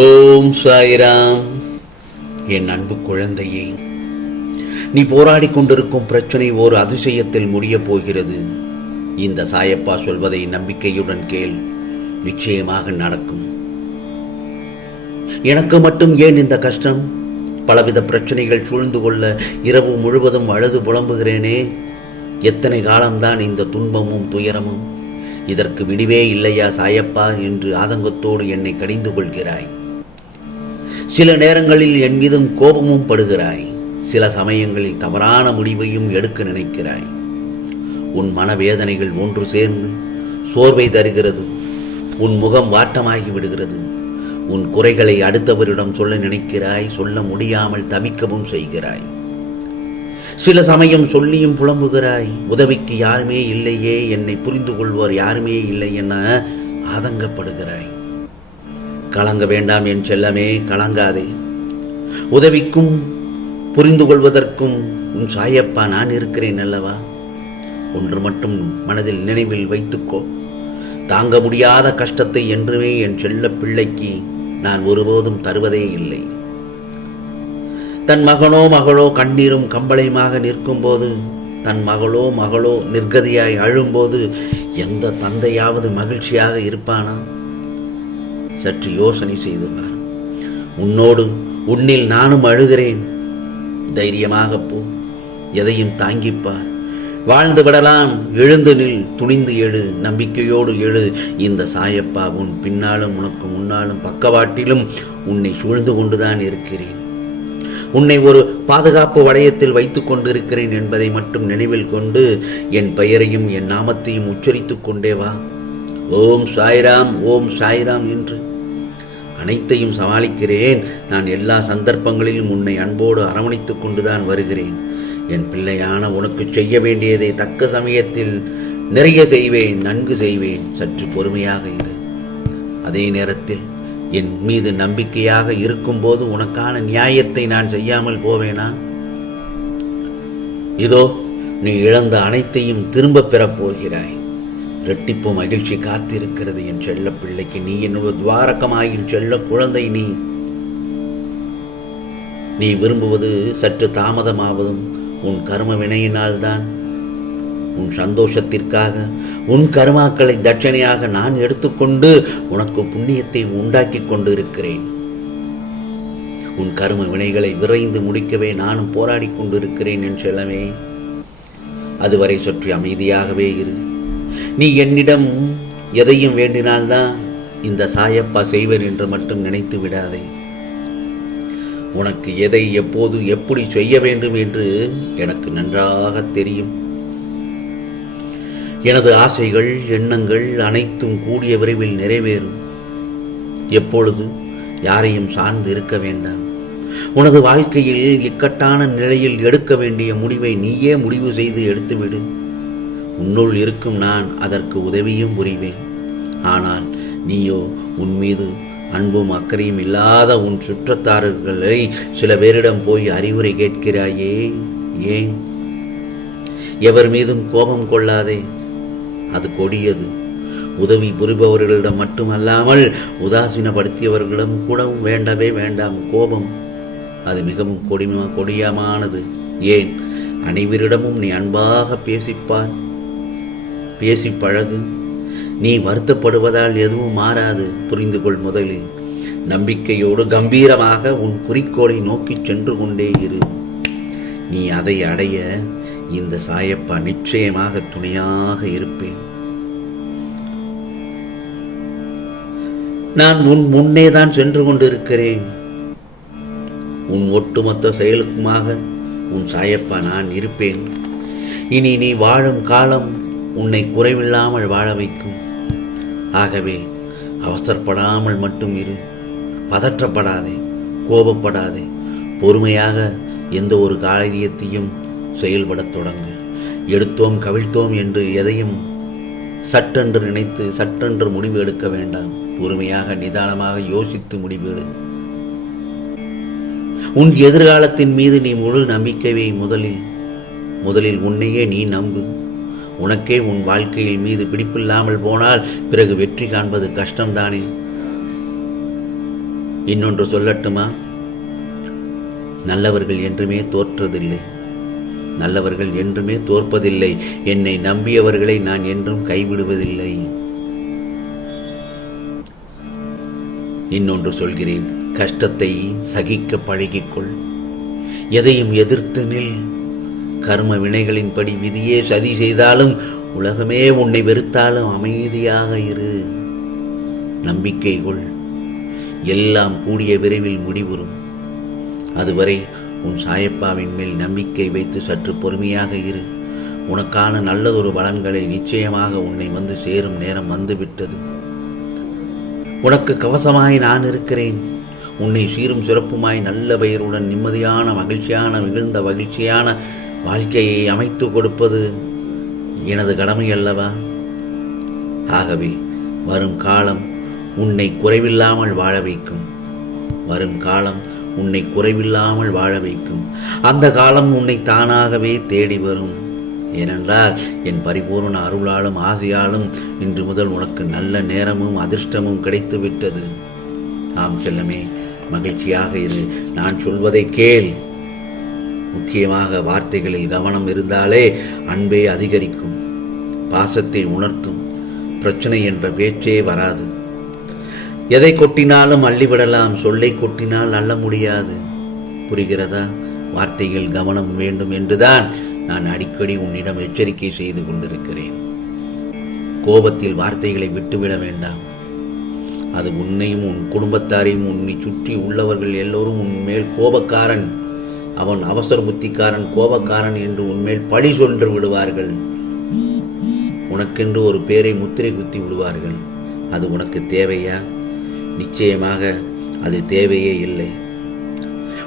ஓம் சாய்ராம். என் அன்பு குழந்தையே நீ போராடி கொண்டிருக்கும் பிரச்சனை ஓர் அதிசயத்தில் முடியப் போகிறது. இந்த சாயப்பா சொல்வதை நம்பிக்கையுடன் கேள் நிச்சயமாக நடக்கும். எனக்கு மட்டும் ஏன் இந்த கஷ்டம்? பலவித பிரச்சனைகள் சூழ்ந்து கொள்ள இரவு முழுவதும் அழுது புலம்புகிறேனே. எத்தனை காலம்தான் இந்த துன்பமும் துயரமும்? இதற்கு விடிவே இல்லையா சாயப்பா என்று ஆதங்கத்தோடு என்னை கடிந்து கொள்கிறாய். சில நேரங்களில் என் மீதும் கோபமும் படுகிறாய். சில சமயங்களில் தவறான முடிவையும் எடுக்க நினைக்கிறாய். உன் மனவேதனைகள் ஒன்று சேர்ந்து சோர்வை தருகிறது. உன் முகம் வாட்டமாகி விடுகிறது. உன் குறைகளை அடுத்தவரிடம் சொல்ல நினைக்கிறாய். சொல்ல முடியாமல் தவிக்கவும் செய்கிறாய். சில சமயம் சொல்லியும் புலம்புகிறாய். உதவிக்கு யாருமே இல்லையே. என்னை புரிந்து கொள்வோர் யாருமே இல்லை என ஆதங்கப்படுகிறாய். கலங்க வேண்டாம் என் செல்லமே கலங்காதே. உதவிக்கும் புரிந்து கொள்வதற்கும் உன் சாயப்பா நான் இருக்கிறேன் அல்லவா? ஒன்று மட்டும் மனதில் நினைவில் வைத்துக்கோ. தாங்க முடியாத கஷ்டத்தை என்றுமே என் செல்ல பிள்ளைக்கு நான் ஒருபோதும் தருவதே இல்லை. தன் மகனோ மகளோ கண்ணீரும் கம்பளையுமாக நிற்கும்போது தன் மகளோ மகளோ நிர்கதியாய் அழும்போது எந்த தந்தையாவது மகிழ்ச்சியாக இருப்பானா? சற்று யோசனை செய்து பார். உன்னோடு உன்னில் நானும் அழுகிறேன். தைரியமாக போ. எதையும் தாங்கிப்பார் வாழ்ந்து விடலாம். எழுந்து நில். துணிந்து எழு. நம்பிக்கையோடு எழு. இந்த சாயப்பா உன் பின்னாலும் உனக்கு முன்னாலும் பக்கவாட்டிலும் உன்னை சூழ்ந்து கொண்டுதான் இருக்கிறேன். உன்னை ஒரு பாதுகாப்பு வளையத்தில் வைத்துக் கொண்டிருக்கிறேன் என்பதை மட்டும் நினைவில் கொண்டு என் பெயரையும் என் நாமத்தையும் உச்சரித்துக் கொண்டே வா. ஓம் சாய்ராம் ஓம் சாய்ராம் என்று அனைத்தையும் சமாளிக்கிறேன். நான் எல்லா சந்தர்ப்பங்களிலும் உன்னை அன்போடு அரவணைத்துக் கொண்டுதான் வருகிறேன். என் பிள்ளையான உனக்கு செய்ய வேண்டியதை தக்க சமயத்தில் நிறைய செய்வேன் நன்கு செய்வேன். சற்று பொறுமையாக இரு. அதே நேரத்தில் என் மீது நம்பிக்கையாக இருக்கும்போது உனக்கான நியாயத்தை நான் செய்யாமல் போவேனா? இதோ நீ இழந்த அனைத்தையும் திரும்ப பெறப் போகிறாய். இரட்டிப்பு மகிழ்ச்சி காத்திருக்கிறது என் செல்ல பிள்ளைக்கு. நீ என்னுடைய துவாரகமாயின் செல்ல குழந்தை நீ. நீ விரும்புவது சற்று தாமதமாவதும் உன் கர்ம வினையினால்தான். உன் சந்தோஷத்திற்காக உன் கர்மாக்களை தட்சணையாக நான் எடுத்துக்கொண்டு உனக்கு புண்ணியத்தை உண்டாக்கி கொண்டு இருக்கிறேன் உன் கர்ம வினைகளை விரைந்து முடிக்கவே நானும் போராடி கொண்டிருக்கிறேன் என் செல்லமே. அதுவரை சற்று அமைதியாகவே இரு. நீ என்னிடம் எதையும் வேண்டினால்தான் இந்த சாயப்பா செய்வர் என்று மட்டும் நினைத்து விடாதே. உனக்கு எதை எப்போது எப்படி செய்ய வேண்டும் என்று எனக்கு நன்றாக தெரியும். எனது ஆசைகள் எண்ணங்கள் அனைத்தும் கூடிய விரைவில் நிறைவேறும். எப்பொழுது யாரையும் சார்ந்து இருக்க வேண்டாம். உனது வாழ்க்கையில் இக்கட்டான நிலையில் எடுக்க வேண்டிய முடிவை நீயே முடிவு செய்து எடுத்துவிடு. உன்னுள் இருக்கும் நான் அதற்கு உதவியும் புரிவேன். ஆனால் நீயோ உன் மீது அன்பும் அக்கறையும் இல்லாத உன் சுற்றத்தாரர்களை சில பேரிடம் போய் அறிவுரை கேட்கிறாயே? ஏன்? எவர் மீதும் கோபம் கொள்ளாதே. அது கொடியது. உதவி புரிபவர்களிடம் மட்டுமல்லாமல் உதாசீனப்படுத்தியவர்களிடம் கூடவும் வேண்டவே வேண்டாம். கோபம். அது மிகவும் கொடிம கொடியமானது. ஏன்? அனைவரிடமும் நீ அன்பாக பேசிப்பார். பேசி பழகு. நீ வருத்தப்படுவதால் எதுவும் மாறாது புரிந்து கொள் முதலில். நம்பிக்கையோடு கம்பீரமாக உன் குறிக்கோளை நோக்கி சென்று கொண்டே இரு. நீ அதை அடைய இந்த சாயப்பா நிச்சயமாக துணையாக இருப்பேன். நான் உன் முன்னே தான் சென்று கொண்டிருக்கிறேன். உன் ஒட்டுமொத்த செயலுக்குமாக உன் சாயப்பா நான் இருப்பேன். இனி நீ வாழும் காலம் உன்னை குறைவில்லாமல் வாழ வைக்கும். ஆகவே அவசரப்படாமல் மட்டும் இரு. பதற்றப்படாதே கோபப்படாதே. பொறுமையாக எந்த ஒரு காரியத்தையும் செயல்படத் தொடங்கு. எடுத்தோம் கவிழ்த்தோம் என்று எதையும் சட்டென்று நினைத்து சட்டென்று முடிவு எடுக்க வேண்டாம். பொறுமையாக நிதானமாக யோசித்து முடிவு எடு உன் எதிர்காலத்தின் மீது நீ முழு நம்பிக்கையை முதலில் முதலில் உன்னையே நீ நம்பு. உனக்கே உன் வாழ்க்கையில் மீது பிடிப்பில்லாமல் போனால் பிறகு வெற்றி காண்பது கஷ்டம்தானே? இன்னொன்று சொல்லட்டுமா? நல்லவர்கள் என்றுமே தோற்றதில்லை. நல்லவர்கள் என்றுமே தோற்பதில்லை. என்னை நம்பியவர்களை நான் என்றும் கைவிடுவதில்லை. இன்னொன்று சொல்கிறேன். கஷ்டத்தை சகிக்க பழகிக்கொள். எதையும் எதிர்த்து நில். கர்ம வினைகளின்படி விதியே சதி செய்தாலும் உலகமே உன்னை வெறுத்தாலும் அமைதியாக இரு. நம்பிக்கை கொள் எல்லாம் கூடிய விரைவில் முடிவுறும். அதுவரை உன் சாயப்பாவின் மேல் நம்பிக்கை வைத்து சற்று பொறுமையாக இரு. உனக்கான நல்லதொரு பலன்களை நிச்சயமாக உன்னை வந்து சேரும் நேரம் வந்துவிட்டது. உனக்கு கவசமாய் நான் இருக்கிறேன். உன்னை சீரும் சிறப்புமாய் நல்ல பெயருடன் நிம்மதியான மகிழ்ச்சியான மிகுந்த மகிழ்ச்சியான வாழ்க்கையை அமைத்து கொடுப்பது எனது கடமை அல்லவா ஆகவே வரும் காலம் உன்னை குறைவில்லாமல் வாழ வைக்கும். வரும் காலம் உன்னை குறைவில்லாமல் வாழ வைக்கும். அந்த காலம் உன்னை தானாகவே தேடி வரும். ஏனென்றால் என் பரிபூர்ண அருளாலும் ஆசையாலும் இன்று முதல் உனக்கு நல்ல நேரமும் அதிர்ஷ்டமும் கிடைத்து விட்டது ஆம் செல்லமே மகிழ்ச்சியாக இரு. நான் சொல்வதை கேள். முக்கியமாக வார்த்தைகளில் கவனம் இருந்தாலே அன்பே அதிகரிக்கும். பாசத்தை உணர்த்தும். பிரச்சனை என்ற பேச்சே வராது. எதை கொட்டினாலும் அள்ளிவிடலாம். சொல்லை கொட்டினால் அள்ள முடியாது. புரிகிறதா? வார்த்தையில் கவனம் வேண்டும் என்றுதான் நான் அடிக்கடி உன்னிடம் எச்சரிக்கை செய்து கொண்டிருக்கிறேன். கோபத்தில் வார்த்தைகளை விட்டுவிட வேண்டாம். அது உன்னையும் உன் குடும்பத்தாரையும் உன்னை சுற்றி உள்ளவர்கள் எல்லோரும் உன் மேல் கோபக்காரன். அவன் அவசர புத்திக்காரன் கோபக்காரன் என்று உன்மேல் பழி சொன்று விடுவார்கள். உனக்கென்று ஒரு பேரை முத்திரை குத்தி விடுவார்கள். அது உனக்கு தேவையா? நிச்சயமாக அது தேவையே இல்லை.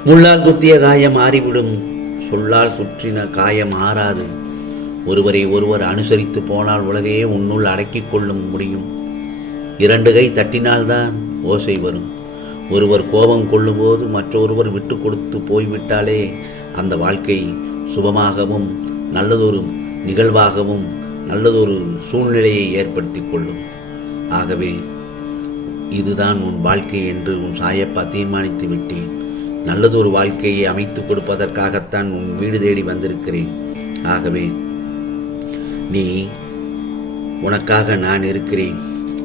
முள்ளால் குத்திய காயம் ஆறிவிடும் சொல்லால் குற்றின காயம் ஆறாது ஒருவரை ஒருவர் அனுசரித்து போனால் உலகையே உன்னுள் அடக்கிக் கொள்ளும் முடியும். இரண்டு கை தட்டினால்தான் ஓசை வரும். ஒருவர் கோபம் கொள்ளும்போது மற்றொருவர் விட்டு கொடுத்து போய்விட்டாலே அந்த வாழ்க்கை சுபமாகவும் நல்லதொரு நிகழ்வாகவும் நல்லதொரு சூழ்நிலையை ஏற்படுத்தி கொள்ளும். ஆகவே இதுதான் உன் வாழ்க்கை என்று உன் சாயப்பா தீர்மானித்து விட்டேன். நல்லதொரு வாழ்க்கையை அமைத்துக் கொடுப்பதற்காகத்தான் உன் வீடு தேடி வந்திருக்கிறேன். ஆகவே நீ உனக்காக நான் இருக்கிறேன்.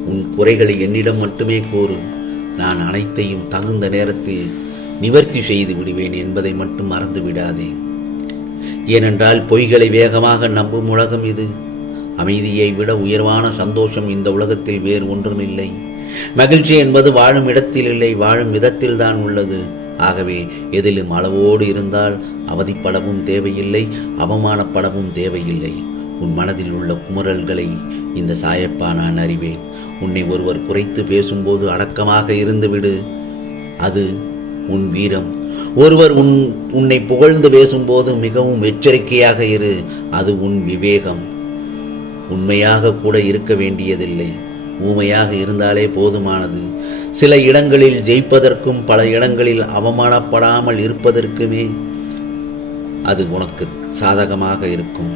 உன் குறைகளை என்னிடம் மட்டுமே கூறு. நான் அனைத்தையும் தகுந்த நேரத்தில் நிவர்த்தி செய்து விடுவேன் என்பதை மட்டும் மறந்து விடாதே ஏனென்றால் பொய்களை வேகமாக நம்பும் உலகம் இது. அமைதியை விட உயர்வான சந்தோஷம் இந்த உலகத்தில் வேறு ஒன்றுமில்லை. மகிழ்ச்சி என்பது வாழும் இடத்தில் இல்லை வாழும் விதத்தில் தான் உள்ளது. ஆகவே எதிலும் அளவோடு இருந்தால் அவதிப்படவும் தேவையில்லை அவமானப்படவும் தேவையில்லை. உன் மனதில் உள்ள குமுறல்களை இந்த சாயப்பா நான் அறிவேன். உன்னை ஒருவர் குறைத்து பேசும்போது அடக்கமாக இருந்துவிடு. அது உன் வீரம். ஒருவர் உன் உன்னை புகழ்ந்து பேசும்போது மிகவும் எச்சரிக்கையாக இரு. அது உன் விவேகம். உண்மையாக கூட இருக்க வேண்டியதில்லை. ஊமையாக இருந்தாலே போதுமானது. சில இடங்களில் ஜெயிப்பதற்கும் பல இடங்களில் அவமானப்படாமல் இருப்பதற்குமே அது உனக்கு சாதகமாக இருக்கும்.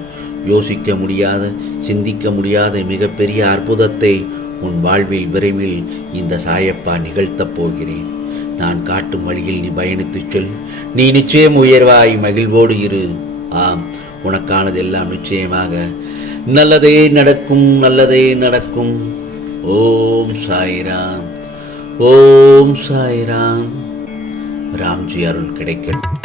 யோசிக்க முடியாத சிந்திக்க முடியாத மிகப்பெரிய அற்புதத்தை உன் வாழ்வில் விரைவில் இந்த சாயப்பா நிகழ்த்தப் போகிறேன். நான் காட்டும் வழியில் நீ பயணித்துச் செல். நீ நிச்சயம் உயர்வாய் மகிழ்வோடு இரு. ஆம் உனக்கானதெல்லாம் நிச்சயமாக. நல்லதே நடக்கும் நல்லதே நடக்கும். ஓம் சாய்ராம் ஓம் சாய்ராம். ராம்ஜி அருள் கிடைக்கட்டும்.